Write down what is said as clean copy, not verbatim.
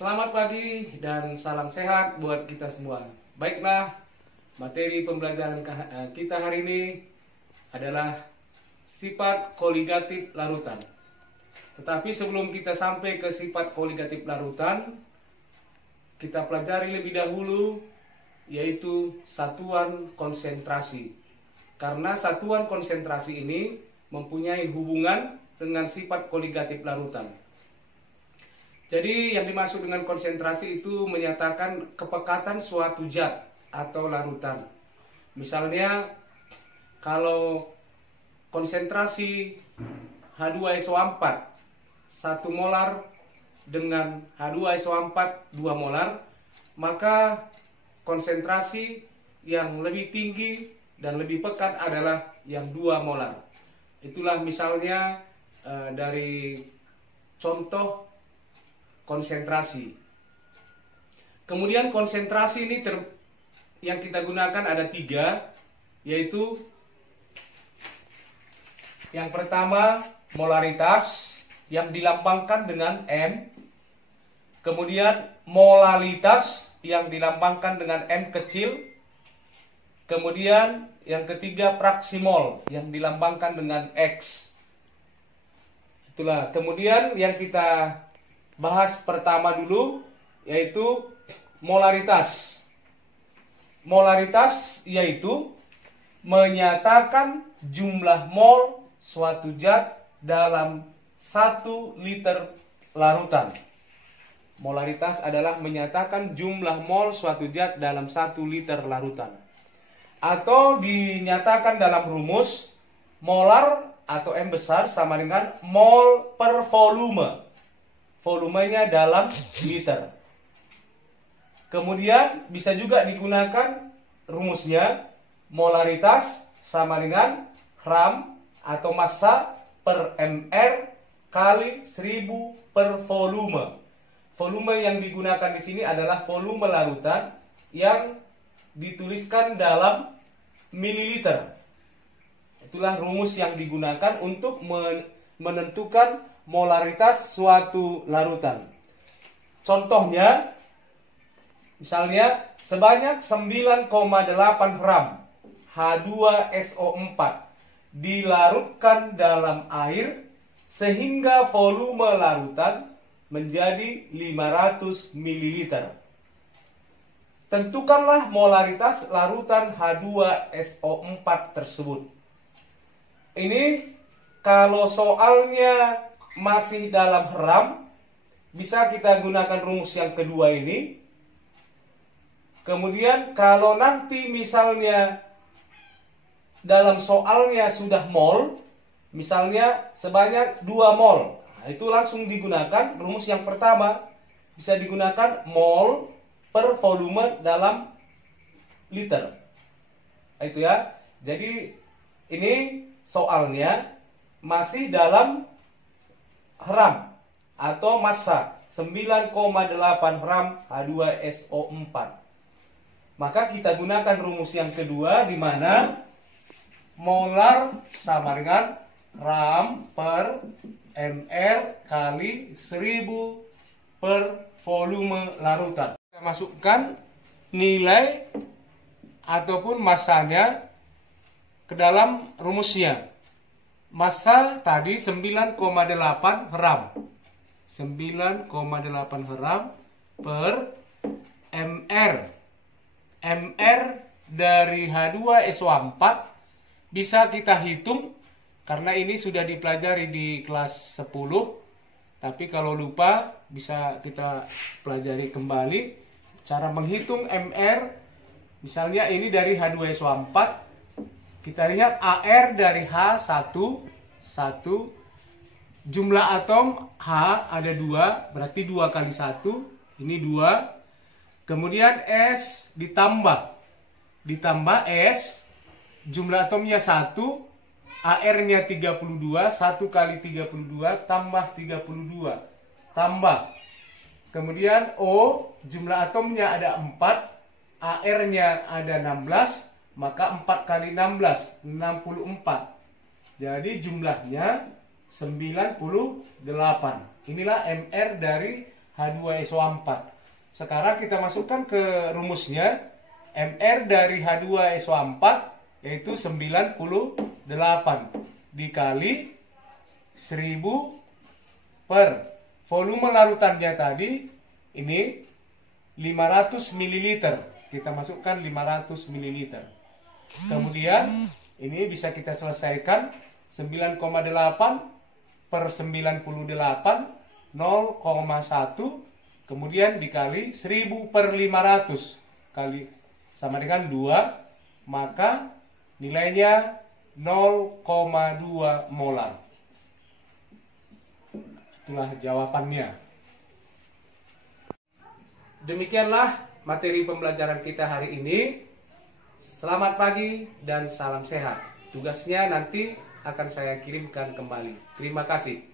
Selamat pagi dan salam sehat buat kita semua. Baiklah, materi pembelajaran kita hari ini adalah sifat koligatif larutan. Tetapi sebelum kita sampai ke sifat koligatif larutan, kita pelajari lebih dahulu yaitu satuan konsentrasi. Karena satuan konsentrasi ini mempunyai hubungan dengan sifat koligatif larutan. Jadi yang dimaksud dengan konsentrasi itu menyatakan kepekatan suatu zat atau larutan. Misalnya kalau konsentrasi H2SO4 1 molar dengan H2SO4 2 molar, maka konsentrasi yang lebih tinggi dan lebih pekat adalah yang 2 molar. Itulah misalnya dari contoh konsentrasi. Kemudian konsentrasi ini yang kita gunakan ada 3, yaitu yang pertama molaritas yang dilambangkan dengan M, kemudian molalitas yang dilambangkan dengan M kecil, kemudian yang ketiga praksimol yang dilambangkan dengan X. Itulah. Kemudian yang kita bahas pertama dulu yaitu molaritas. Molaritas yaitu menyatakan jumlah mol suatu zat dalam 1 liter larutan. Molaritas adalah menyatakan jumlah mol suatu zat dalam 1 liter larutan. Atau dinyatakan dalam rumus molar atau M besar sama dengan mol per volume. Volumenya dalam liter. Kemudian bisa juga digunakan rumusnya molaritas sama dengan gram atau massa per mr kali 1000 per volume. Volume yang digunakan di sini adalah volume larutan yang dituliskan dalam mililiter. Itulah rumus yang digunakan untuk menentukan molaritas suatu larutan. Contohnya, misalnya sebanyak 9,8 gram H2SO4 dilarutkan dalam air sehingga volume larutan menjadi 500 ml. Tentukanlah molaritas larutan H2SO4 tersebut. Ini kalau soalnya masih dalam gram, bisa kita gunakan rumus yang kedua ini. Kemudian kalau nanti misalnya dalam soalnya sudah mol, misalnya sebanyak 2 mol, nah, itu langsung digunakan rumus yang pertama, bisa digunakan mol per volume dalam liter. Itu ya. Jadi ini soalnya masih dalam gram atau massa 9,8 gram H2SO4. Maka kita gunakan rumus yang kedua di mana molar sama dengan gram per mr kali 1000 per volume larutan. Kita masukkan nilai ataupun massanya ke dalam rumusnya. Massa tadi 9,8 gram. 9,8 gram per mr. mr dari H2SO4 bisa kita hitung karena ini sudah dipelajari di kelas 10. Tapi kalau lupa bisa kita pelajari kembali cara menghitung mr. Misalnya ini dari H2SO4. Kita lihat AR dari H1, jumlah atom H ada 2, berarti 2 kali 1, ini 2. Kemudian S ditambah S, jumlah atomnya 1, AR-nya 32, 1 kali 32 tambah 32, tambah. Kemudian O, jumlah atomnya ada 4, AR-nya ada 16, maka 4 kali 16, 64. Jadi jumlahnya 98. Inilah MR dari H2SO4. Sekarang kita masukkan ke rumusnya. MR dari H2SO4 yaitu 98 dikali 1000 per volume larutannya tadi ini 500 ml. Kita masukkan 500 ml. Kemudian ini bisa kita selesaikan 9,8 per 98 0,1 kemudian dikali 1000 per 500 kali sama dengan 2, maka nilainya 0,2 molar. Itulah jawabannya. Demikianlah materi pembelajaran kita hari ini. Selamat pagi dan salam sehat. Tugasnya nanti akan saya kirimkan kembali. Terima kasih.